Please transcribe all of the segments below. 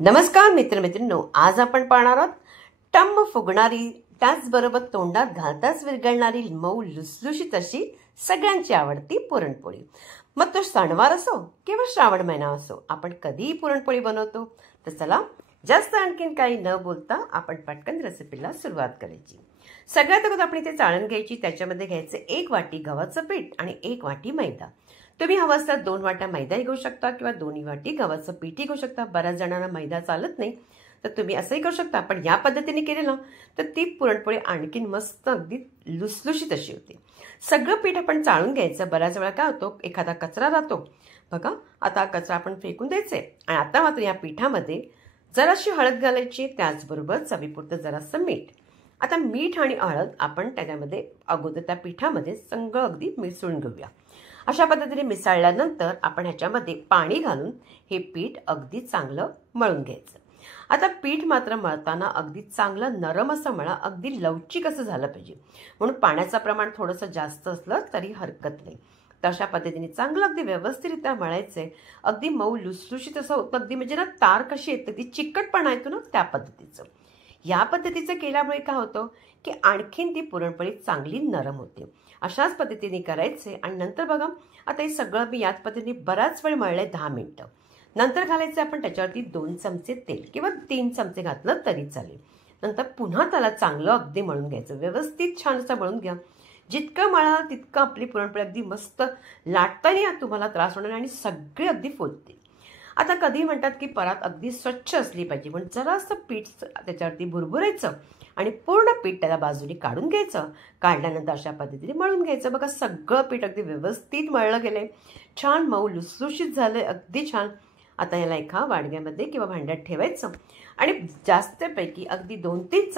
नमस्कार मित्रमैत्रिणींनो, आज आपण पाहणार आहोत टम्म फुगणारी, त्याचबरोबर तोंडात घालताच विरघळणारी मऊ लुसलुशीत अशी सगळ्यांची आवडती पुरणपोळी. मग तो सणवार असो किंवा श्रावण महिना असो, आपण कधीही पुरणपोळी बनवतो. तर चला, जास्त आणखीन काही न बोलता आपण पटकन रेसिपीला सुरुवात करायची. सगळ्यात अगोदर आपण इथे चाळण घ्यायची. त्याच्यामध्ये घ्यायचे 1 वाटी गव्हाचं पीठ आणि 1 वाटी मैदा. तुम्ही हवं असता 2 वाट्या मैदाही घेऊ शकता किंवा 2 वाटी गव्हाचं पीठही घेऊ शकता. बऱ्याच जणांना मैदा चालत नाही, तर तुम्ही असंही करू शकता. पण या पद्धतीने केले ना, तर ती पुरणपोळी आणखीन मस्त अगदी लुसलुशीत अशी होते. सगळं पीठ आपण चाळून घ्यायचं. बऱ्याच वेळा काय होतो, एखादा कचरा राहतो बघा. आता कचरा आपण फेकून द्यायचे आणि आता मात्र या पिठामध्ये जराशी हळद घालायची, त्याचबरोबर चवीपुरतं जरासं मीठ. आता मीठ आणि हळद आपण त्याच्यामध्ये अगोदर त्या पिठामध्ये सगळं अगदी मिसळून घेऊया. अशा पद्धतीने मिसळल्यानंतर आपण ह्याच्यामध्ये पाणी घालून हे पीठ अगदी चांगलं मळून घ्यायचं. आता पीठ मात्र मळताना अगदी चांगलं नरम असं मळा, अगदी लवचिक असं झालं पाहिजे. म्हणून पाण्याचं प्रमाण थोडंसं जास्त असलं तरी हरकत नाही. तर अशा पद्धतीने चांगलं अगदी व्यवस्थितरित्या मळायचं. अगदी मऊ लुसलुशीत असं होतं, अगदी म्हणजे ना तार कशी येते ती चिकटपणा येतो ना, त्या पद्धतीचं. या पद्धतीचं केल्यामुळे काय होतं की आणखीन ती पुरणपोळी चांगली नरम होते. अशाच पद्धतीने करायचे. आणि नंतर बघा, आता हे सगळं मी याच पद्धतीने बराच वेळ मळले, 10 मिनिटं. नंतर घालायचे आपण त्याच्यावरती 2 चमचे तेल किंवा 3 चमचे घातलं तरी चालेल. नंतर पुन्हा त्याला चांगलं अगदी मळून घ्यायचं. व्यवस्थित छान असं मळून घ्या. जितकं मळाल तितकं आपली पुरणपोळी अगदी मस्त लाटताना तुम्हाला त्रास होणार आणि सगळी अगदी फुलते. आता कधी म्हणतात की परात अगदी स्वच्छ असली पाहिजे, पण जरासं पीठ त्याच्यावरती भुरभुरायचं आणि पूर्ण पीठ त्याला बाजूने काढून घ्यायचं. काढल्यानंतर अशा पद्धतीने मळून घ्यायचं. बघा, सगळं पीठ अगदी व्यवस्थित मळलं गेलंय, छान मऊ लुसलुशीत झालंय, अगदी छान. आता याला एका वाडग्यामध्ये किंवा भांड्यात ठेवायचं आणि जास्तपैकी अगदी 2-3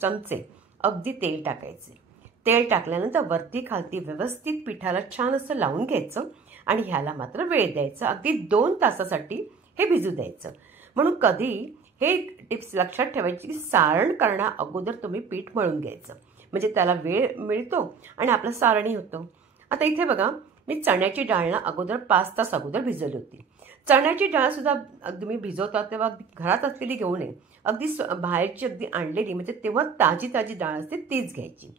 चमचे अगदी तेल टाकायचे. तेल टाकल्यानंतर वरती खालती व्यवस्थित पिठाला छान असं लावून घ्यायचं आणि ह्याला मात्र वेळ द्यायचा. अगदी 2 तासासाठी हे भिजू द्यायचं. म्हणून कधी हे टिप्स लक्षात ठेवायची की सारण करण्या अगोदर तुम्ही पीठ मळून घ्यायचं, म्हणजे त्याला वेळ मिळतो आणि आपलं सारणही होतं. आता इथे बघा, मी चण्याची डाळना अगोदर 5 तास अगोदर भिजवली होती. चण्याची डाळसुद्धा तुम्ही भिजवता तेव्हा घरात असलेली घेऊ नये, अगदी बाहेरची अगदी आणलेली, म्हणजे तेव्हा ताजी ताजी डाळ असते तीच घ्यायची.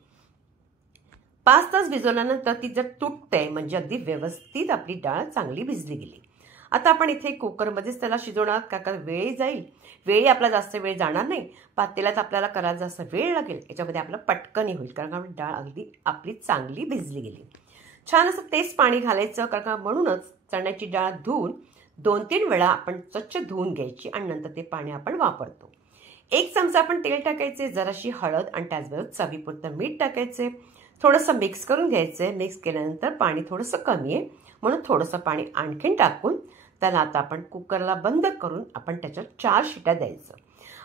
5 तास भिजवल्यानंतर ती जर तुटते, म्हणजे अगदी व्यवस्थित आपली डाळ चांगली भिजली गेली. आता आपण इथे कुकरमध्येच त्याला शिजवणार, का वेळही जाईल. वेळही आपला जास्त वेळ जाणार नाही. पातेल्यात आपल्याला करायला जास्त वेळ लागेल, याच्यामध्ये आपलं पटकनही होईल, कारण आपली डाळ अगदी आपली चांगली भिजली गेली. छान असं तेच पाणी घालायचं, कारण म्हणूनच चण्याची डाळ धुवून 2-3 वेळा आपण स्वच्छ धुवून घ्यायची आणि नंतर ते पाणी आपण वापरतो. 1 चमचा आपण तेल टाकायचे, जराशी हळद आणि त्याचबरोबर चवीपुरतं मीठ टाकायचे. थोडंसं मिक्स करून घ्यायचं. मिक्स केल्यानंतर पाणी थोडंसं कमी आहे, म्हणून थोडंसं पाणी आणखीन टाकून त्याला आता आपण कुकरला बंद करून आपण त्याच्यात 4 शिट्या द्यायचं.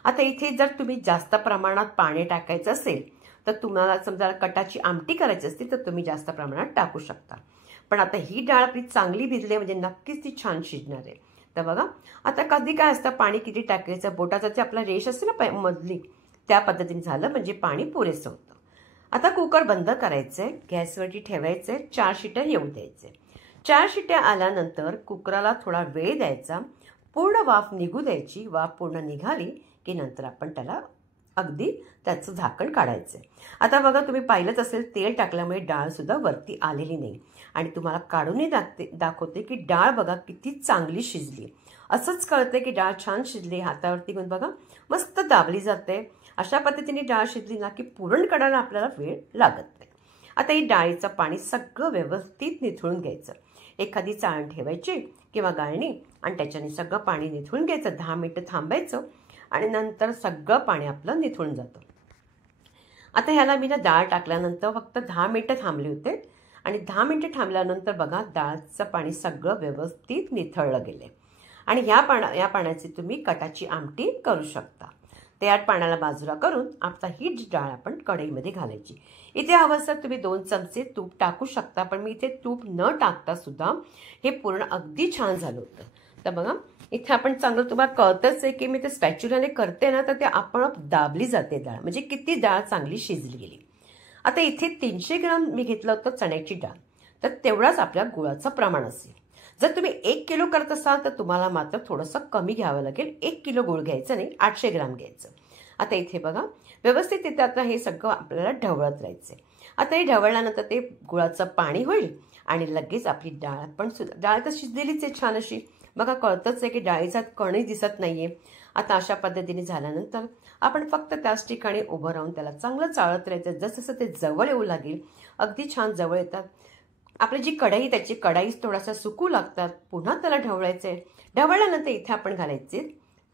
आता इथे जर तुम्ही जास्त प्रमाणात पाणी टाकायचं असेल, तर तुम्हाला समजा कटाची आमटी करायची असते तर तुम्ही जास्त प्रमाणात टाकू शकता. पण आता ही डाळ आपली चांगली भिजली म्हणजे नक्कीच ती छान शिजणार आहे. तर बघा, आता कधी काय असतं, पाणी किती टाकायचं, बोटाचा जे आपला रेष असते ना मधली, त्या पद्धतीने झालं म्हणजे पाणी पुरेसं होतं. आता कुकर बंद करायचंय, गॅसवरती ठेवायचंय, 4 शिट्या येऊ द्यायचे. 4 शिट्या आल्यानंतर कुकराला थोडा वेळ द्यायचा, पूर्ण वाफ निघू द्यायची. वाफ पूर्ण निघाली की नंतर आपण त्याला अगदी त्याचं झाकण काढायचं. आता बघा, तुम्ही पाहिलंच असेल, तेल टाकल्यामुळे डाळसुद्धा वरती आलेली नाही आणि तुम्हाला काढूनही दाखवते की डाळ बघा किती चांगली शिजली. असंच कळते की डाळ छान शिजली. हातावरती घेऊन बघा, मस्त दाबली जाते. अशा पद्धतीने डाळ शिजली ना की पुरण काढायला आपल्याला वेळ लागत नाही. आता ही डाळीचं पाणी सगळं व्यवस्थित निथळून घ्यायचं. एखादी चाळण ठेवायची किंवा गाळणी आणि त्याच्याने सगळं पाणी निथळून घ्यायचं. 10 मिनिटं थांबायचं आणि नंतर सगळं पाणी आपलं निथळून जातं. आता ह्याला मी ना डाळ टाकल्यानंतर फक्त 10 मिनिटं थांबले होते आणि 10 मिनिटं थांबल्यानंतर बघा, डाळचं पाणी सगळं व्यवस्थित निथळलं गेलं आणि या पाण्याची तुम्ही कटाची आमटी करू शकता. त्या पाण्याला बाजूला करून आता ही डाळ आपण कढईमध्ये घालायची. इथे अवस्थेत तुम्ही 2 चमचे तूप टाकू शकता, पण मी इथे तूप न टाकता सुद्धा हे पूर्ण अगदी छान झालं होतं. तर बघा, इथे आपण चांगलं, तुम्हाला कळतच आहे की मी ते स्पॅच्युलाने करते ना, तर ते आपण दाबली जाते डाळ, म्हणजे किती डाळ चांगली शिजली गेली. आता इथे 300 ग्राम मी घेतलं होतं चण्याची डाळ, तर तेवढाच आपल्या गुळाचं प्रमाण असेल. जर तुम्ही 1 किलो करत असाल तर तुम्हाला मात्र थोडंसं कमी घ्यावं लागेल. 1 किलो गूळ घ्यायचं नाही, 800 ग्राम घ्यायचं. आता इथे बघा व्यवस्थित इथे आता हे सगळं आपल्याला ढवळत राहायचं. आता हे ढवळल्यानंतर ते गुळाचं पाणी होईल आणि लगेच आपली डाळ पण डाळ तर शिजलेलीच आहे छान अशी. बघा कळतच आहे की डाळीचा कणही दिसत नाहीये. आता अशा पद्धतीने झाल्यानंतर आपण फक्त त्याच ठिकाणी उभं राहून त्याला चांगलं चाळत राहायचं. जसं ते जवळ येऊ लागेल अगदी छान जवळ येतात. आपली जी कढई त्याची कढई थोडासा सुकू लागतात. पुन्हा त्याला ढवळायचं आहे. ढवळल्यानंतर इथे आपण घालायचे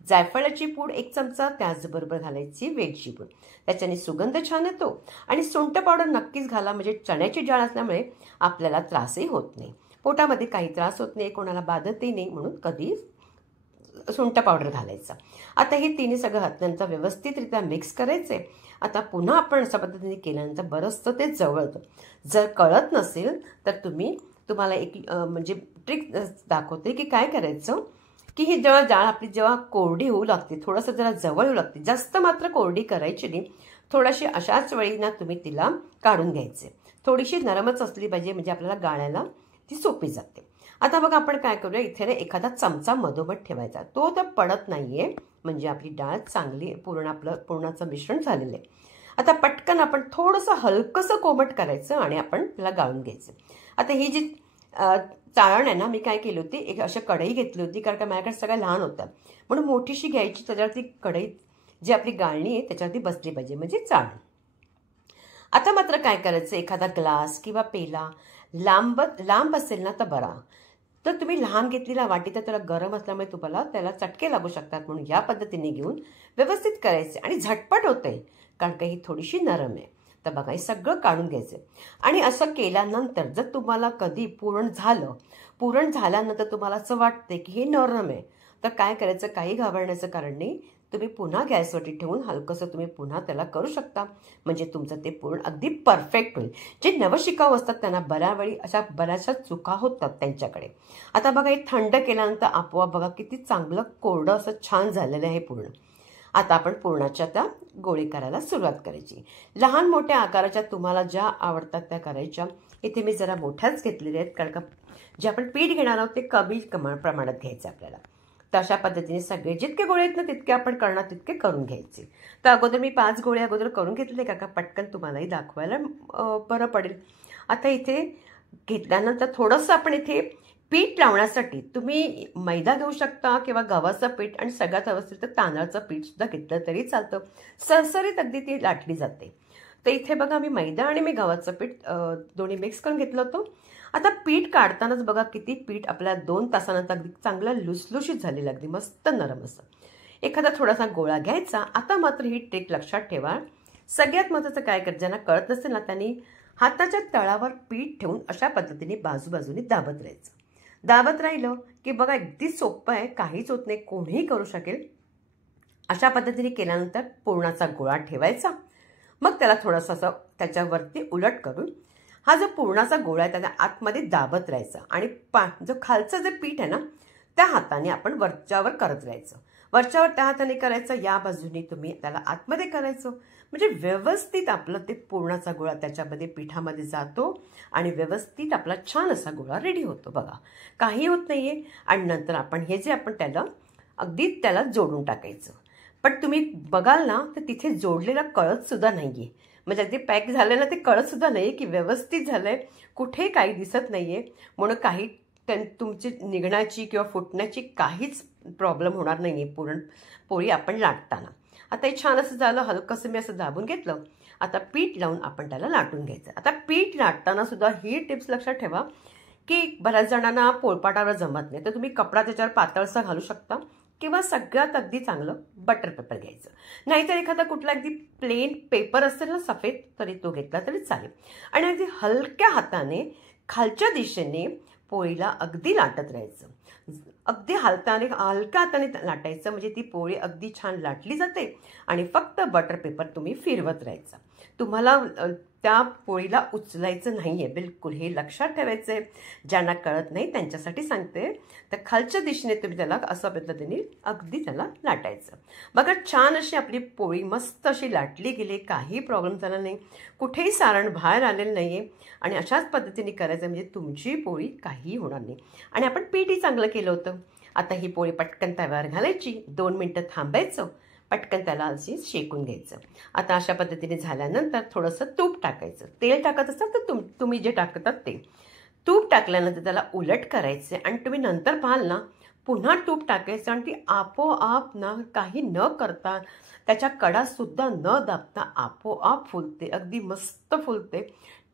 जायफळाची पूड 1 चमचा, त्याचबरोबर घालायची वेलची पूड. त्याच्याने सुगंध छान येतो. आणि सुंठ पावडर नक्कीच घाला, म्हणजे चण्याची डाळ असल्यामुळे आपल्याला त्रासही होत नाही. पोटामध्ये काही त्रास होत नाही, कोणाला बाधतही नाही, म्हणून कधी सुंठ पावडर घालायचं. आता हे तिन्ही सगळं घातल्यानंतर व्यवस्थितरित्या मिक्स करायचे. आता पुन्हा आपण अशा पद्धतीने केल्यानंतर बरंचसं ते जवळतं. जर कळत नसेल तर तुम्हाला एक म्हणजे ट्रिक दाखवते की काय करायचं की ही जेव्हा डाळ आपली जेव्हा कोरडी होऊ लागते, थोडंसं जरा जवळ होऊ लागते, जास्त मात्र कोरडी करायची नाही. थोडीशी अशाच वेळी ना तुम्ही तिला काढून घ्यायचे. थोडीशी नरमच असली पाहिजे, म्हणजे आपल्याला गाळायला ती सोपी जाते. आता बघा आपण काय करूया, इथे ना एखादा चमचा मधोमध ठेवायचा. तो तर पडत नाहीये, म्हणजे आपली डाळ चांगली आपलं पूर्णाचं मिश्रण झालेलं आहे. आता पटकन आपण थोडंसं हलकंसं कोमट करायचं आणि आपण त्याला गाळून घ्यायचं. आता ही जी चाळण आहे ना, मी काय केली होती, एक अशी कढई घेतली होती, कारण का माझ्याकडे सगळ्या लहान होत्या, म्हणून मोठीशी घ्यायची. त्याच्यावरती कढई जी आपली गाळणी आहे त्याच्यावरती बसली पाहिजे, म्हणजे चाळण. आता मात्र काय करायचं, एखादा ग्लास किंवा पेला लांब असेल ना तर बरा. तर तुम्ही लहान घेतलेला वाटी तर त्याला गरम असल्यामुळे तुम्हाला त्याला चटके लागू शकतात, म्हणून या पद्धतीने घेऊन व्यवस्थित करायचे. आणि झटपट होते कारण का ही थोडीशी नरम आहे. तर बघा हे सगळं काढून घ्यायचं. आणि असं केल्यानंतर जर तुम्हाला कधी पुरण झाल्यानंतर तुम्हाला असं वाटते की हे नरम आहे, तर काय करायचं, काही घाबरण्याचं कारण नाही. तुम्ही पुन्हा गॅसवरती ठेवून हलकंसं तुम्ही पुन्हा त्याला करू शकता, म्हणजे तुमचं ते पुरण अगदी परफेक्ट होईल. जे नवशिकाऊ असतात त्यांना बऱ्याचशा चुका होतात त्यांच्याकडे. आता बघा हे थंड केल्यानंतर आपोआप बघा किती चांगलं कोरडं असं छान झालेलं आहे पूर्ण. आता आपण पुरणाच्या त्या गोळी करायला सुरुवात करायची. लहान मोठ्या आकाराच्या तुम्हाला ज्या आवडतात त्या करायच्या. इथे मी जरा मोठ्याच घेतलेल्या आहेत, कारण का जे आपण पीठ घेणार आहोत ते कमी प्रमाणात घ्यायचं आपल्याला. तर अशा पद्धतीने सगळे जितके गोळे आहेत ना तितके आपण करणार तितके करून घ्यायचे. तर अगोदर मी 5 गोळे अगोदर करून घेतले, का पटकन तुम्हालाही दाखवायला बरं पडेल. आता इथे घेतल्यानंतर थोडंसं आपण इथे पीठ लावण्यासाठी तुम्ही मैदा घेऊ शकता किंवा गव्हाचं पीठ, आणि सगळ्यात व्यवस्थित तर तांदळाचं पीठ सुद्धा घेतलं तरी चालतं. सरसरीत अगदी ती लाटली जाते. तर इथे बघा मी मैदा आणि मी गव्हाचं पीठ दोन्ही मिक्स करून घेतलं होतं. आता पीठ काढतानाच बघा किती पीठ आपल्या 2 तासानंतर अगदी चांगलं लुसलुशीत झालेलं, अगदी मस्त नरम असं. एखादा थोडासा गोळा घ्यायचा. आता मात्र ही ट्रिक लक्षात ठेवा, सगळ्यात महत्त्वाचं काय करायचं, ज्यांना कळत नसेल ना त्यांनी हाताच्या तळावर पीठ ठेवून अशा पद्धतीने बाजूबाजूने दाबत राहायचं. दाबत राहिलं की बघा अगदी सोपं आहे, काहीच होत नाही, कोणीही करू शकेल. अशा पद्धतीने केल्यानंतर पुरणाचा गोळा ठेवायचा. मग त्याला थोडंसं असं त्याच्यावरती उलट करून हा जो पुरणाचा गोळा आहे त्याच्या आतमध्ये दाबत राहायचा. आणि जो खालचं जे पीठ आहे ना त्या हाताने आपण वरच्यावर करत राहायचं. वरच्यावर त्या हाताने करायचं, या बाजूने तुम्ही त्याला आतमध्ये करायचं, म्हणजे व्यवस्थित आपलं ते पुरणाचा गोळा त्याच्यामध्ये पिठामध्ये जातो आणि व्यवस्थित आपला छान असा गोळा रेडी होतो. बघा काही होत नाहीये. आणि नंतर आपण हे जे आपण त्याला जोडून टाकायचं. पण तुम्ही बघाल ना तर तिथे जोडलेलं कळत सुद्धा नाहीये, म्हणजे अगदी पॅक झालं ना ते कळत सुद्धा नाही की व्यवस्थित झालंय, कुठेही काही दिसत नाहीये. म्हणून काही तुमची निघण्याची किंवा फुटण्याची काहीच प्रॉब्लेम होणार नाहीये पुरणपोळी आपण लाटताना. आता हे छान असं झालं, हलकंसं मी असं दाबून घेतलं. आता पीठ लावून आपण त्याला लाटून घ्यायचं. आता पीठ लाटताना सुद्धा ही टिप्स लक्षात ठेवा की बऱ्याच जणांना पोळपाटावर जमत नाही, तर तुम्ही कपडा त्याच्यावर पातळसा घालू शकता किंवा सगळ्यात अगदी चांगलं बटर पेपर घ्यायचं. नाहीतर एखादा कुठला अगदी प्लेन पेपर असेल ना सफेद, तरी तो घेतला तरी चालेल. आणि अगदी हलक्या हाताने खालच्या दिशेने पोळीला अगदी लाटत राहायचं. अगदी हलक्या हाताने लाटायचं, म्हणजे ती पोळी अगदी छान लाटली जाते. आणि फक्त बटर पेपर तुम्ही फिरवत राहायचा. तुम्हाला त्या पोळीला उचलायचं नाही आहे बिलकुल. हे लक्षात ठेवायचं आहे. ज्यांना कळत नाही त्यांच्यासाठी सांगते. तर खालच्या दिशेने तुम्ही त्याला अशा पद्धतीने अगदी त्याला लाटायचं. बघा छान अशी आपली पोळी मस्त अशी लाटली गेली. काही प्रॉब्लेम झाला नाही. कुठेही सारण बाहेर आलेलं नाही आहे. आणि अशाच पद्धतीने करायचं म्हणजे तुमची पोळी काहीही होणार नाही. आणि आपण पीठही चांगलं केलं होतं. आता ही पोळी पटकन तव्यावर घालायची. 2 मिनटं थांबायचं. पटकन त्याला अशी शेकून घ्यायचं. आता अशा पद्धतीने झाल्यानंतर थोडंसं तूप टाकायचं. तेल टाकत असाल तर तुम्ही जे टाकतात ते तूप टाकल्यानंतर त्याला उलट करायचं आणि तुम्ही नंतर पाहाल ना पुन्हा तूप टाकायचं आणि ती आपोआप ना काही न करता त्याच्या कडासुद्धा न दाबता आपोआप फुलते. अगदी मस्त फुलते.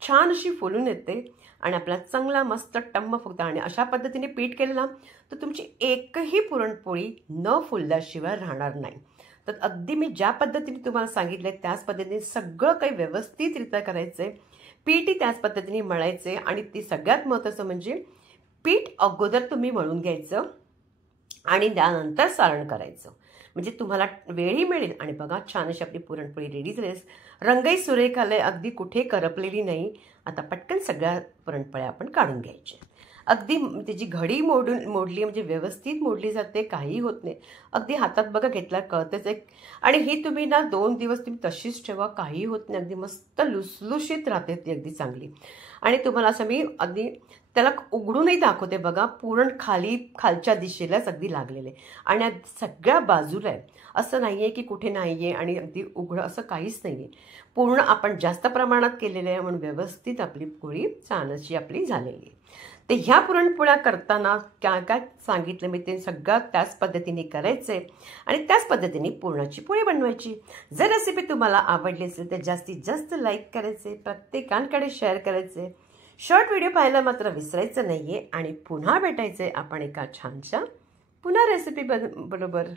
छान अशी फुलून येते आणि आपला चांगला मस्त टम्म फुगता. आणि अशा पद्धतीने पीठ केलं ना तर तुमची एकही पुरणपोळी न फुलल्याशिवाय राहणार नाही. तर अगदी मी ज्या पद्धतीने तुम्हाला सांगितलं आहे त्याच पद्धतीने सगळं काही व्यवस्थितरित्या करायचं आहे. पीठही त्याच पद्धतीने मळायचं आहे. आणि ती सगळ्यात महत्त्वाचं म्हणजे पीठ अगोदर तुम्ही मळून घ्यायचं आणि त्यानंतर सारण करायचं म्हणजे तुम्हाला वेळही मिळेल. आणि बघा छान अशी आपली पुरणपोळी रेडी झाली. रंगही सुरेख आले. अगदी कुठे करपलेली नाही. आता पटकन सगळ्या पुरणपोळ्या आपण काढून घ्यायच्या. अगदी त्याची घडी मोडली म्हणजे व्यवस्थित मोडली जाते. काही होत नाही. अगदी हातात बघा घेतला कळतेच एक. आणि ही तुम्ही ना 2 दिवस तुम्ही तशीच ठेवा. काही होत नाही. अगदी मस्त लुसलुशीत राहते ती अगदी चांगली. आणि तुम्हाला असं मी अगदी त्याला उघडूनही दाखवते बघा. पुरण खालच्या दिशेलाच अगदी लागलेले आणि सगळ्या बाजूला आहे. असं नाही आहे की कुठे नाही आहे आणि अगदी उघडं असं काहीच नाही आहे. पूर्ण आपण जास्त प्रमाणात केलेलं आहे म्हणून व्यवस्थित आपली पोळी छान अशी आपली झालेली आहे. तर ह्या पुरणपोळ्या करताना काय काय सांगितलं मी ते सगळं त्याच पद्धतीने करायचं आहे आणि त्याच पद्धतीने पुरणाची पोळी बनवायची. जर रेसिपी तुम्हाला आवडली असेल तर जास्तीत जास्त लाईक करायचे. प्रत्येकांकडे शेअर करायचे. शॉर्ट व्हिडिओ पाहायला मात्र विसरायचं नाही आहे. आणि पुन्हा भेटायचं आहे आपण एका छानशा पुन्हा रेसिपी बरोबर.